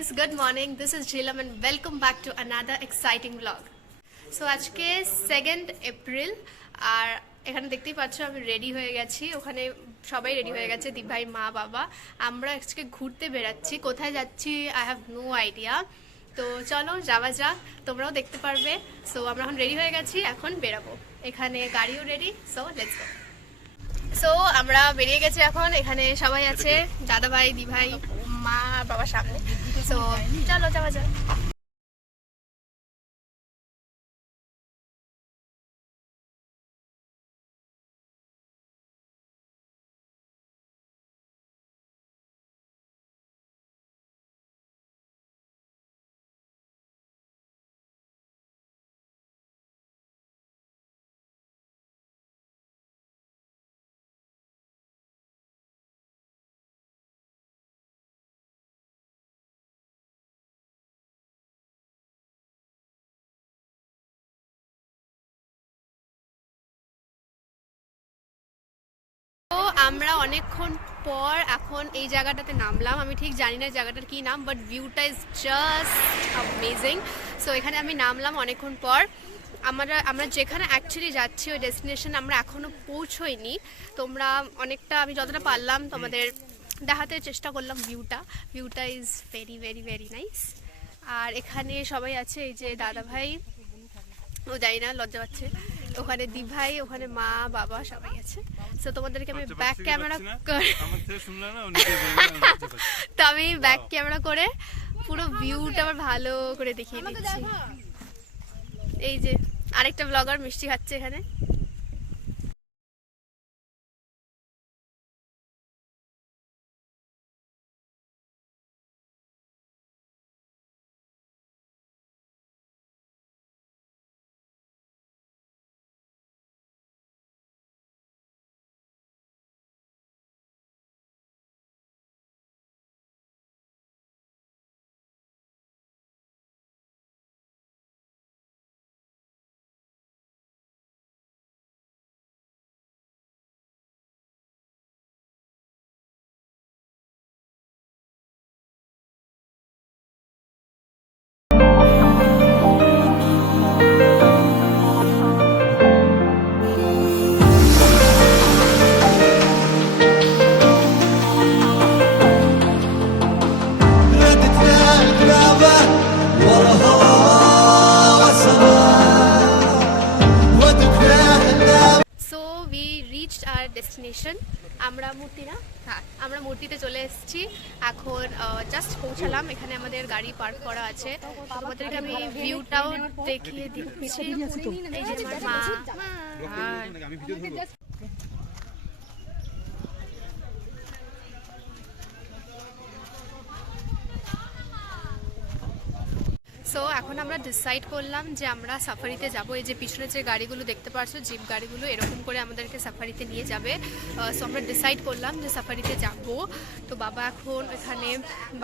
guys, good morning. This is Jhilam and welcome back to another exciting vlog. So আজকে 2nd April আর এখানে দেখতেই পাচ্ছ আমি ready হয়ে গেছি। ওখানে সবাই রেডি হয়ে গেছে, দিভাই, মা, বাবা। আমরা আজকে ঘুরতে বেরাচ্ছি। কোথায় যাচ্ছি আই হ্যাভ নো আইডিয়া। তো চলো যাওয়া যাক, তোমরাও দেখতে পারবে। সো আমরা এখন রেডি হয়ে গেছি, এখন বেরাবো। এখানে গাড়িও ready, so let's go. So আমরা বেরিয়ে গেছি এখন। এখানে সবাই আছে, দাদা ভাই, দিভাই, মা, বাবার সামনে। সো চলো যাওয়া যাক। তো আমরা অনেকক্ষণ পর এখন এই জায়গাটাতে নামলাম। আমি ঠিক জানি না জায়গাটার কি নাম, বাট ভিউটা ইজ জাস্ট অ্যামেজিং। সো এখানে আমি নামলাম অনেকক্ষণ পর। আমরা যেখানে অ্যাকচুয়ালি যাচ্ছি ওই ডেস্টিনেশন আমরা এখনও পৌঁছোইনি। তোমরা অনেকটা, আমি যতটা পারলাম তোমাদের দেখাতে চেষ্টা করলাম। ভিউটা is very very very nice. আর এখানে সবাই আছে, এই যে দাদা ভাই, ও যাই না, লজ্জা পাচ্ছে। ওখানে দিভাই, ওখানে মা, বাবা সবাই আছে। সো তোমাদেরকে আমি ব্যাক ক্যামেরা তো আমি ব্যাক ক্যামেরা করে পুরো ভিউটা আমার ভালো করে দেখিয়ে দিচ্ছি। এই যে আরেকটা ব্লগার মিষ্টি খাচ্ছে এখানে। ডেস্টিনেশন আমরা মূর্তি না, হ্যাঁ আমরা মূর্তিতে চলে এসেছি এখন। জাস্ট পৌঁছালাম, এখানে আমাদের গাড়ি পার্ক করা আছে। তোমাদেরকে আমি ভিউটাও দেখিয়ে দিচ্ছি। এই যে মা, সো এখন আমরা ডিসাইড করলাম যে আমরা সাফারিতে যাব। এই যে পিছনে যে গাড়িগুলো দেখতে পাচ্ছ, জিপ গাড়িগুলো, এরকম করে আমাদেরকে সাফারিতে নিয়ে যাবে। সো আমরা ডিসাইড করলাম যে সাফারিতে যাব। তো বাবা এখন এখানে,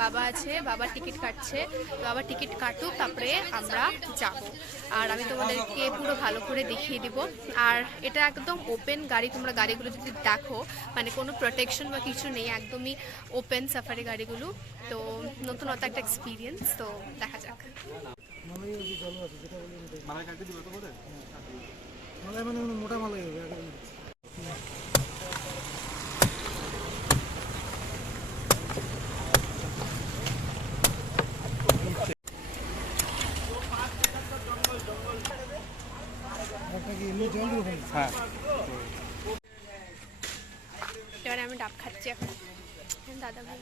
বাবা আছে, বাবা টিকিট কাটছে। বাবা টিকিট কাটুক, তারপরে আমরা যাব। আর আমি তোমাদেরকে পুরো ভালো করে দেখিয়ে দিব। আর এটা একদম ওপেন গাড়ি, তোমরা গাড়িগুলো যদি দেখো মানে কোনো প্রোটেকশন বা কিছু নেই, একদমই ওপেন সাফারি গাড়িগুলো। তো নতুনত্ব একটা এক্সপিরিয়েন্স, তো দেখা যাক। মোটা মালাই হবে। এবারে আমি ডাব খাচ্ছি এখন, দাদা ভাই।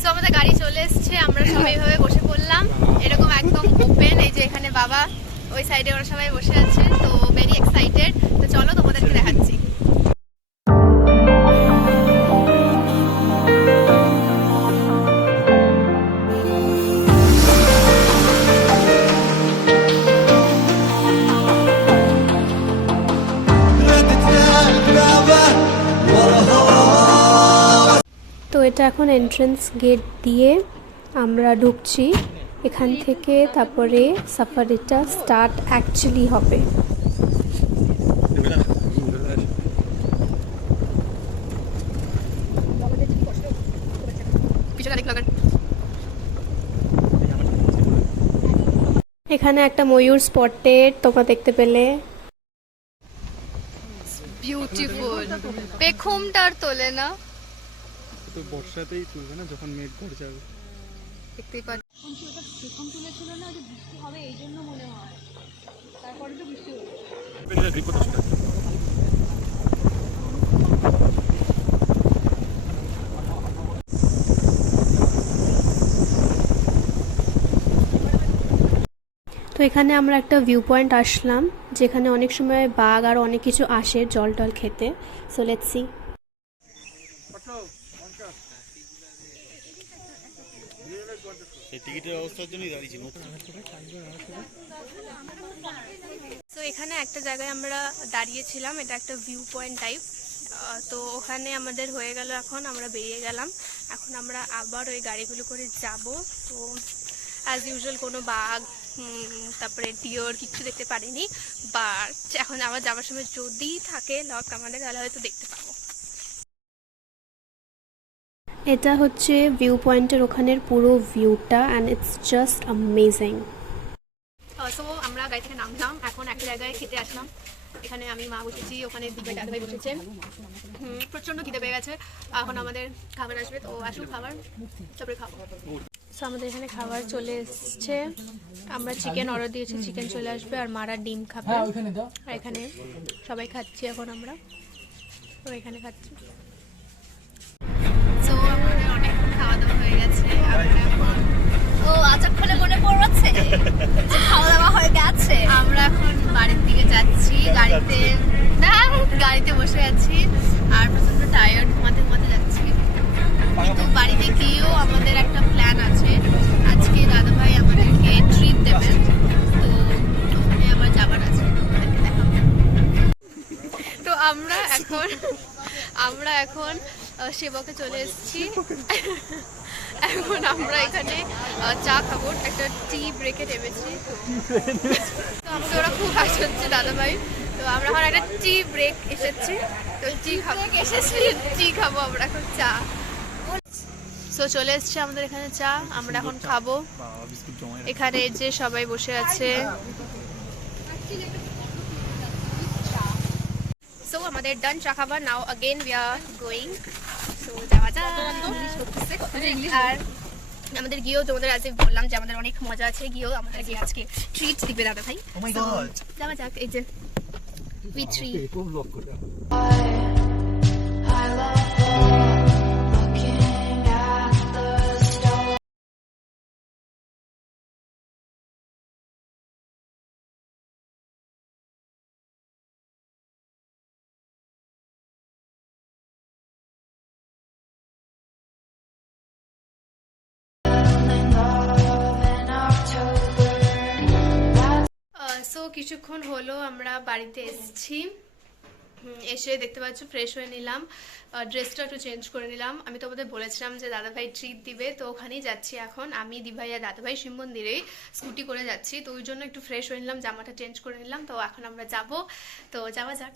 সো আমাদের গাড়ি চলে এসছে, আমরা সবাই এইভাবে বসে পড়লাম, এরকম একদম ওপেন। এই যে এখানে বাবা, ওই সাইডে ওরা সবাই বসে আছে। তো ভেরি এক্সাইটেড। তো চলো তোমাদেরকে দেখাচ্ছি। তো এটা এখন এন্ট্রান্স গেট দিয়ে আমরা ঢুকছি। এখান থেকে তারপরে সাফারিটা স্টার্ট অ্যাকচুয়ালি হবে। ফিউচার আরেক ব্লগার। এখানে একটা ময়ূর স্পটেড তোমরা দেখতে পেলে, বিউটিফুল। পেখমটার তোলে না, তো বর্ষাতেই তুলবে না, যখন মেঘ ঘর যাবে। দেখতেই পাচ্ছ। তো এখানে আমরা একটা ভিউ পয়েন্ট আসলাম, যেখানে অনেক সময় বাঘ আর অনেক কিছু আসে জল টল খেতে। So let's see. টিকিটের ব্যবস্থার জন্যই দাঁড়িয়েছি। তো এখানে একটা জায়গায় আমরা দাঁড়িয়েছিলাম, এটা একটা ভিউ পয়েন্ট টাইপ। তো ওখানে আমাদের হয়ে গেল, এখন আমরা বেরিয়ে গেলাম। এখন আমরা আবার ওই গাড়িগুলো করে যাব। তো অ্যাজ ইউজুয়াল কোনো বাঘ তারপরে ডিওর কিচ্ছু দেখতে পারিনি, বাট এখন আবার যাওয়ার সময় যদি থাকে লক আমাদের, তাহলে হয়তো দেখতে পাবো। এটা হচ্ছে ভিউ পয়েন্টের ওখানের পুরো ভিউটা, and it's just amazing. So আমরা গাড়ি থেকে নামলাম, এখন একটা জায়গায় খেতে আসলাম। এখানে আমি মা বসেছি, ওখানে দিদি দাদা ভাই বসেছে। প্রচণ্ড খিদে পেয়ে গেছে, এখন আমাদের খাবার আসবে, তো আসুক খাবার, তারপরে খাবো। সো আমাদের এখানে খাবার চলে এসছে, আমরা চিকেন অর্ডার দিয়েছি, চিকেন চলে আসবে, আর মারা ডিম খাবে। আর এখানে সবাই খাচ্ছি, এখন আমরা তো এখানে খাচ্ছি। সো আমাদের অনেক খাওয়া দাওয়া হয়ে গেছে, ও আচক্ষণে মনে পড়ছে যে খাওয়া দাওয়া হয়ে গেছে। আমরা এখন বাড়ির দিকে যাচ্ছি, গাড়িতে বসে আছি আর প্রচন্ড টায়ার্ড, ঘুমাতে ঘুমাতে যাচ্ছি। কিন্তু বাড়িতে গিয়েও আমাদের একটা প্ল্যান আছে, আজকে দাদাভাই আমাদেরকে ট্রিট দেবেন, তো ওখানে আবার যাবার আছে, তোমাদেরকে দেখাবো। তো আমরা এখন সেবকে চলে এসেছি। এখন আমরা এখানে চা খাবো, একটা টি ব্রেকে নেমেছি। তো আমাকে ওরা খুব হাসাচ্ছে দাদাভাই, তো আমরা এখন একটা টি ব্রেক এসেছি, তো টি খাবো আমরা এখন, চা। সো চলে এসছে আমাদের এখানে চা, আমরা এখন খাবো। এখানে যে সবাই বসে আছে। সো আমাদের ডান চা খাবার, now again we are going. So যাওয়া যাক। আর আমাদের গিয়েও তোমাদের আজকে বললাম যে আমাদের অনেক মজা আছে, গিয়েও আমাদেরকে আজকে ট্রিট দিবে দাদা ভাই। যাওয়া যাক, এই যে V3। সো কিছুক্ষণ হলো আমরা বাড়িতে এসেছি, এসে দেখতে পাচ্ছ ফ্রেশ হয়ে নিলাম, ড্রেসটা একটু চেঞ্জ করে নিলাম। আমি তোমাদের বলেছিলাম যে দাদাভাই ট্রিট দিবে, তো ওখানেই যাচ্ছি এখন। আমি দিভাই আর দাদাভাই শিব মন্দিরেই স্কুটি করে যাচ্ছি, তো ওই জন্য একটু ফ্রেশ হয়ে নিলাম, জামাটা চেঞ্জ করে নিলাম। তো এখন আমরা যাব, তো যাওয়া যাক।